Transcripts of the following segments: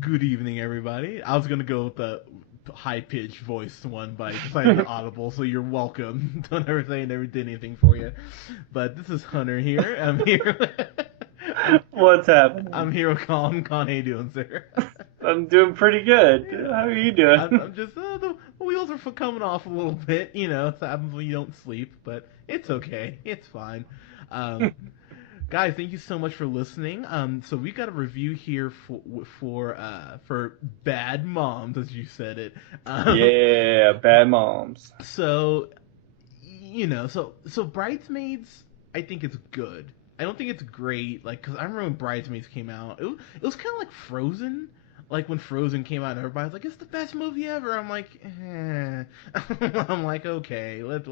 Good evening, everybody. I was gonna go with the high-pitched voice one, but I decided to audible, so you're welcome. Don't ever say I never did anything for you. But this is Hunter here. What's I'm happening? here with Colin. Colin, how you doing, sir? I'm doing pretty good. How are you doing? I'm just the wheels are coming off a little bit. It happens when you don't sleep, but it's okay. It's fine. Um, Guys, thank you so much for listening. So we got a review here for Bad Moms, as you said it. Um, Yeah, bad moms. so so Bridesmaids, I think it's good. I don't think it's great, like, because I remember when Bridesmaids came out, it was kind of like Frozen. Like when Frozen came out, and everybody's like, "It's the best movie ever." I'm like, eh. I'm like, okay, let's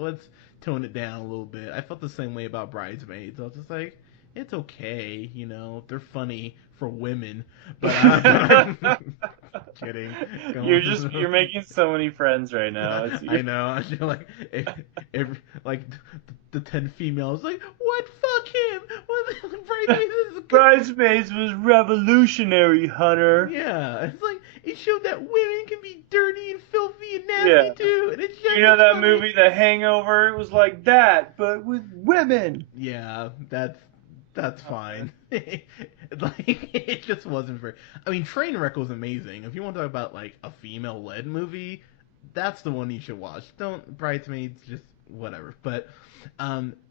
tone it down a little bit. I felt the same way about Bridesmaids. I was just like, it's okay, they're funny for women, but kidding. Go You're on. making so many friends right now. I know. I feel like if like the 10 females like what fuck him. What Bridesmaids is good. Bridesmaids was revolutionary, Hunter. Yeah, it's like it showed that women can be dirty and filthy and nasty Yeah. too, and it's You just know as that funny. movie, The Hangover? It was like that, but with women. Yeah, that's fine. Like it just wasn't very. I mean, Trainwreck was amazing. If you want to talk about like a female-led movie, that's the one you should watch. Don't Bridesmaids, just whatever. But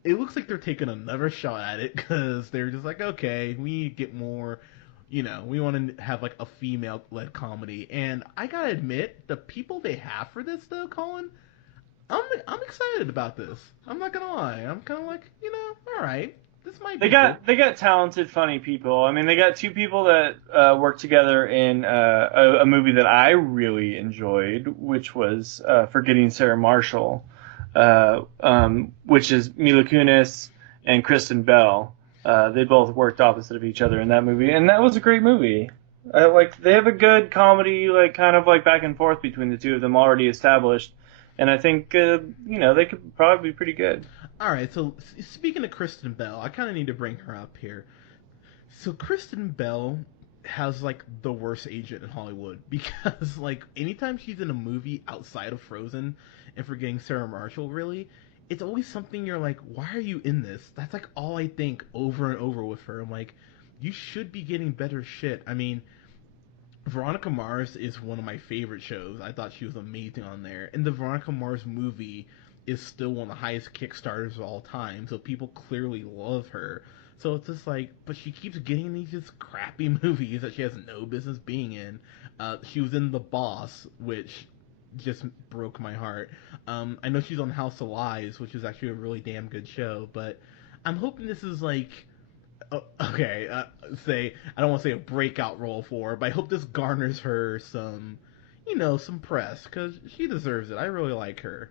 it looks like they're taking another shot at it because they're just like, okay, we need to get more. We want to have like a female-led comedy, and I gotta admit, the people they have for this though, Colin, I'm excited about this. I'm not gonna lie. I'm kind of like, all right, this might They be good. got they got talented, funny people. I mean, they got two people that worked together in a movie that I really enjoyed, which was Forgetting Sarah Marshall, which is Mila Kunis and Kristen Bell. They both worked opposite of each other in that movie, and that was a great movie. Like they have a good comedy, like kind of like back and forth between the two of them already established, and I think they could probably be pretty good. All right. So speaking of Kristen Bell, I kind of need to bring her up here. So Kristen Bell has like the worst agent in Hollywood because like anytime she's in a movie outside of Frozen and Forgetting Sarah Marshall, really, it's always something you're like, why are you in this? That's like all I think over and over with her. I'm like, you should be getting better shit. I mean, Veronica Mars is one of my favorite shows. I thought she was amazing on there. And the Veronica Mars movie is still one of the highest Kickstarters of all time, so people clearly love her. So it's just like, but she keeps getting these just crappy movies that she has no business being in. She was in The Boss, which just broke my heart. I know she's on House of Lies, which is actually a really damn good show, but I'm hoping this is like okay, say I don't want to say a breakout role for her, but I hope this garners her some, some press because she deserves it. I really like her.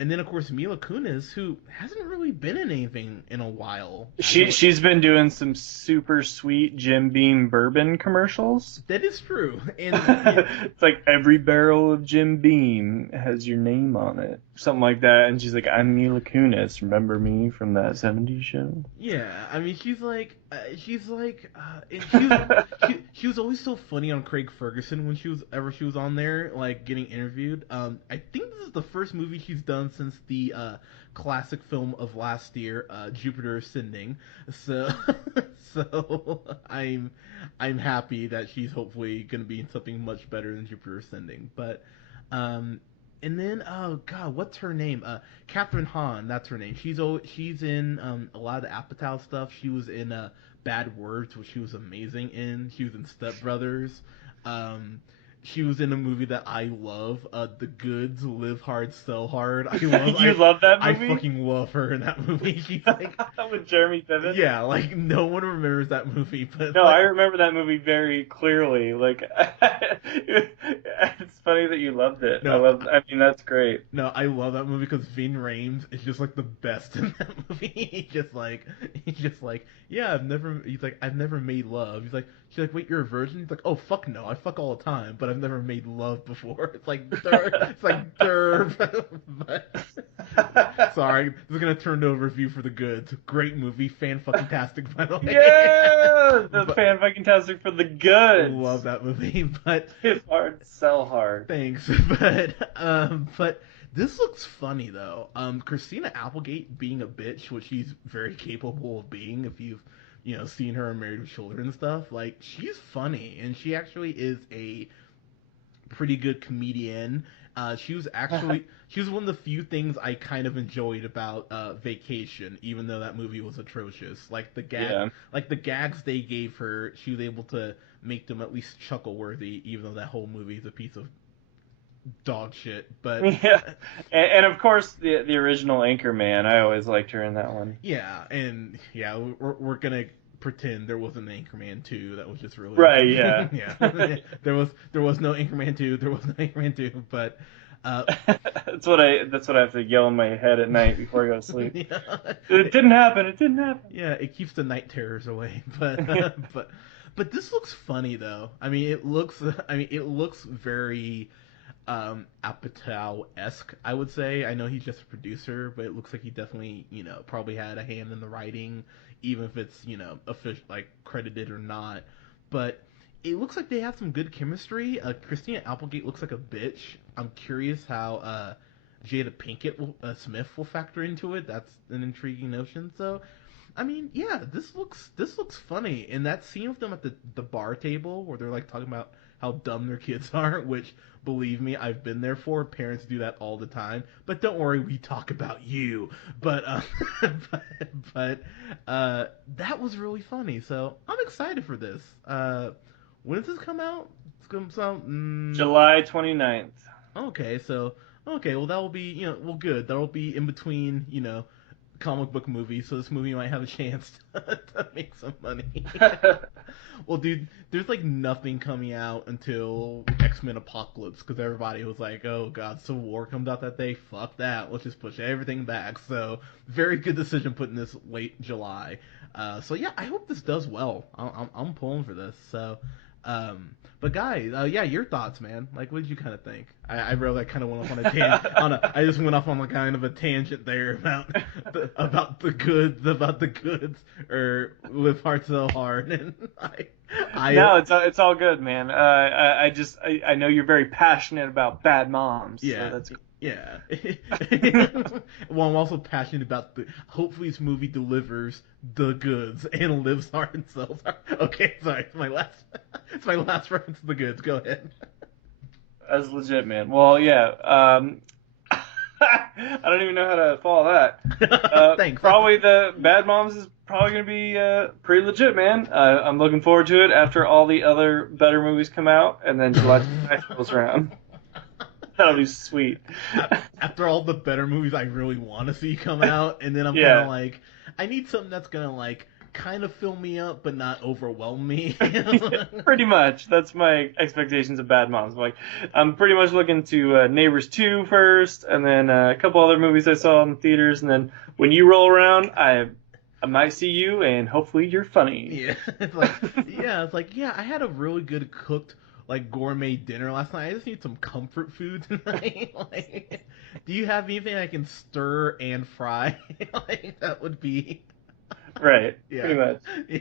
And then of course Mila Kunis, who hasn't really been in anything in a while. I She know she's been doing some super sweet Jim Beam bourbon commercials. that is true, and It's like every barrel of Jim Beam has your name on it, something like that. And she's like, "I'm Mila Kunis. Remember me from that '70s show?" yeah, I mean and she was always so funny on Craig Ferguson when she was on there, like getting interviewed. I think this is the first movie she's done since the classic film of last year, Jupiter Ascending. So so I'm happy that she's hopefully gonna be in something much better than Jupiter Ascending. But um, and then oh god, what's her name? Catherine Hahn, that's her name. She's in a lot of the Apatow stuff. She was in Bad Words, which she was amazing in. She was in Step Brothers. Um, she was in a movie that I love, The Goods, Live Hard, Sell Hard. You love that I movie fucking love her in that movie. She's like, with Jeremy Piven? yeah, like no one remembers that movie, but No, I like remember that movie very clearly. Like, it's funny that you loved it. no, I mean, that's great. no, I love that movie because Ving Rhames is just like the best in that movie. He's just like, yeah, I've never. He's like, I've never made love. She's like, wait, you're a virgin? He's like, oh fuck no, I fuck all the time, but but I've never made love before. It's like it's like derp. But sorry, this is gonna turn to a review for the goods. Great movie, fan fucking tastic by the way. Yeah, the But fan fucking tastic for the goods. love that movie, but Hit hard, sell hard. thanks. But this looks funny though. Christina Applegate being a bitch, which she's very capable of being. If you've seen her in Married with Children and stuff, like she's funny, and she actually is a pretty good comedian. She was actually she was one of the few things I kind of enjoyed about Vacation, even though that movie was atrocious. Like the gags they gave her, she was able to make them at least chuckle worthy, even though that whole movie is a piece of dog shit. But Yeah, and of course the original Anchorman. I always liked her in that one. yeah, and yeah, we're gonna pretend there was an Anchorman 2. That was just really Right. Yeah. yeah. there was no Anchorman 2. There was no Anchorman 2. But that's what I have to yell in my head at night before I go to sleep. yeah, It didn't happen. It didn't happen. yeah, it keeps the night terrors away. But but this looks funny though. I mean, it looks very Apatow-esque, I would say. I know he's just a producer, but it looks like he definitely, probably had a hand in the writing, even if it's, official, like credited or not. But it looks like they have some good chemistry. Christina Applegate looks like a bitch. I'm curious how Jada Pinkett Smith will factor into it. That's an intriguing notion. So, I mean, yeah, this looks funny. And that scene with them at the bar table where they're like talking about how dumb their kids are, which, believe me, I've been there for. Parents do that all the time. But don't worry, we talk about you. But but that was really funny. So I'm excited for this. When does this come out? It's going to out July 29th. Okay, so well that will be good. That will be in between comic book movies, so this movie might have a chance to make some money. Well, dude, there's like nothing coming out until X-Men Apocalypse, because everybody was like, oh god, Civil War comes out that day, fuck that, let's just push everything back. So very good decision putting this late July. So yeah, I hope this does well. I'm pulling for this. So but guys, yeah, your thoughts, man. Like, what did you kind of think? I really kind of went off on a tangent. I just went off on like kind of a tangent there about the goods, or Live Hard So Hard, and no, it's all good, man. I know you're very passionate about bad moms. Yeah. So that's yeah. Well, I'm also passionate about hopefully this movie delivers the goods and lives hard and sells hard. Okay, sorry, it's my last reference to the goods. Go ahead. That's legit, man. Well, yeah. I don't even know how to follow that. Thanks. Probably the Bad Moms is probably going to be pretty legit, man. I'm looking forward to it after all the other better movies come out, and then July 29th rolls around. That'll be sweet. After all the better movies I really want to see come out, and then I'm kind of like, I need something that's going to like kind of fill me up but not overwhelm me. Pretty much. That's my expectations of Bad Moms. Like, I'm pretty much looking to Neighbors 2 first, and then a couple other movies I saw in the theaters, and then when you roll around, I might see you, and hopefully you're funny. Yeah, it's like, I had a really good cooked like gourmet dinner last night. I just need some comfort food tonight. Like, do you have anything I can stir and fry? Like, that would be right. Yeah. Pretty much. Yeah.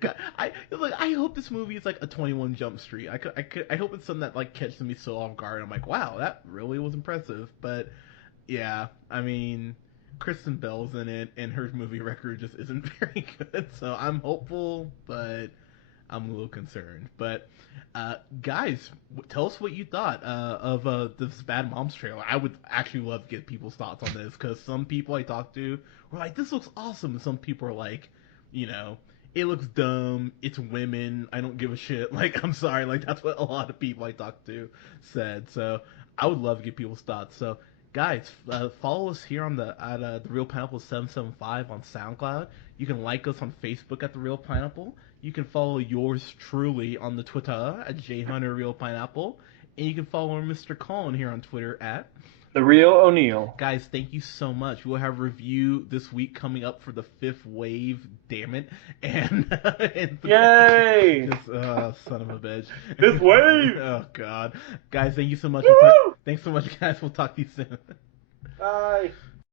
God, I hope this movie is like a 21 Jump Street. I hope it's something that like catches me so off guard. I'm like, wow, that really was impressive. But yeah, I mean, Kristen Bell's in it, and her movie record just isn't very good. So I'm hopeful, but I'm a little concerned. But guys, tell us what you thought of this Bad Moms trailer. I would actually love to get people's thoughts on this, because some people I talked to were like, this looks awesome, and some people are like, it looks dumb, it's women, I don't give a shit. Like, I'm sorry, like that's what a lot of people I talked to said. So I would love to get people's thoughts. So guys, follow us here on the Real Pineapple 775 on SoundCloud. You can like us on Facebook at The Real Pineapple. You can follow yours truly on the Twitter at JHunterRealPineapple. And you can follow Mr. Colin here on Twitter at The real O'Neill. Guys, thank you so much. We'll have a review this week coming up for the fifth wave. Damn it! And Yay! this son of a bitch. Fifth wave. Oh God, guys, thank you so much. Woo! Thanks so much, guys. We'll talk to you soon. Bye.